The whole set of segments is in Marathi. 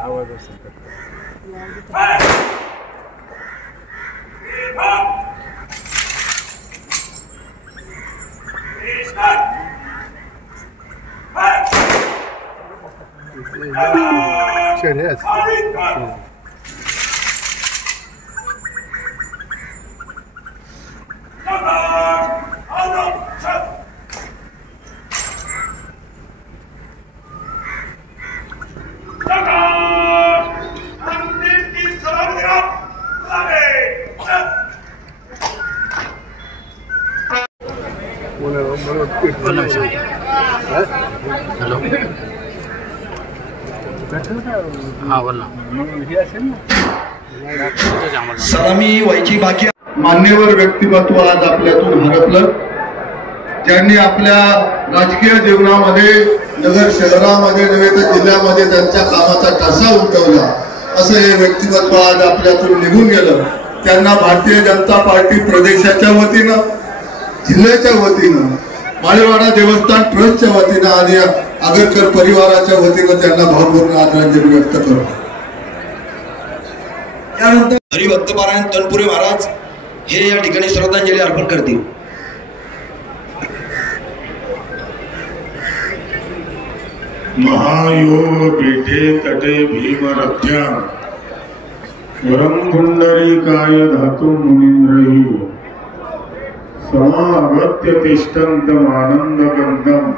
आवाज असेल शर्यत हेलो हाँ बोल सलामी व्हायची बाकी मान्यवर व्यक्तिमत्व आज आपल्यातून हरपलं। ज्यांनी आपल्या राजकीय जीवनामध्ये नगर शहरामध्ये नव्हे तर जिल्ह्यामध्ये त्यांच्या कामाचा ठसा उमटवला असं हे व्यक्तिमत्व आज आपल्यातून निघून गेलं। त्यांना भारतीय जनता पार्टी प्रदेशाच्या वतीनं जिल्ह्याच्या वतीनं माळेवाडा देवस्थान ट्रस्टच्या वतीनं आणि आगरकर परिवाराच्या वतीनं त्यांना भावपूर्ण आदरांजली व्यक्त करतो। त्यानंतर हरिभक्त पारायण तनपुरे महाराज हे या ठिकाणी श्रद्धांजली अर्पण करतील। महायोग पीठे तटे भीमरथ्या वरम पुंडरीकाय धातु मुनींद्रही समागत्य तिष्ठन्तम् आनंदगंधम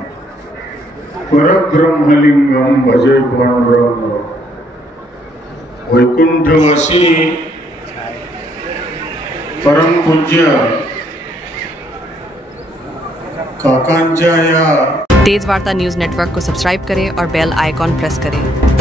परब्रह्मलिंगम भजे पांडुरंग। वैकुंठवासी परम पूज्य काकांच्या या तेज वार्ता न्यूज नेटवर्क को सब्सक्राइब करें और बेल आइकॉन प्रेस करें।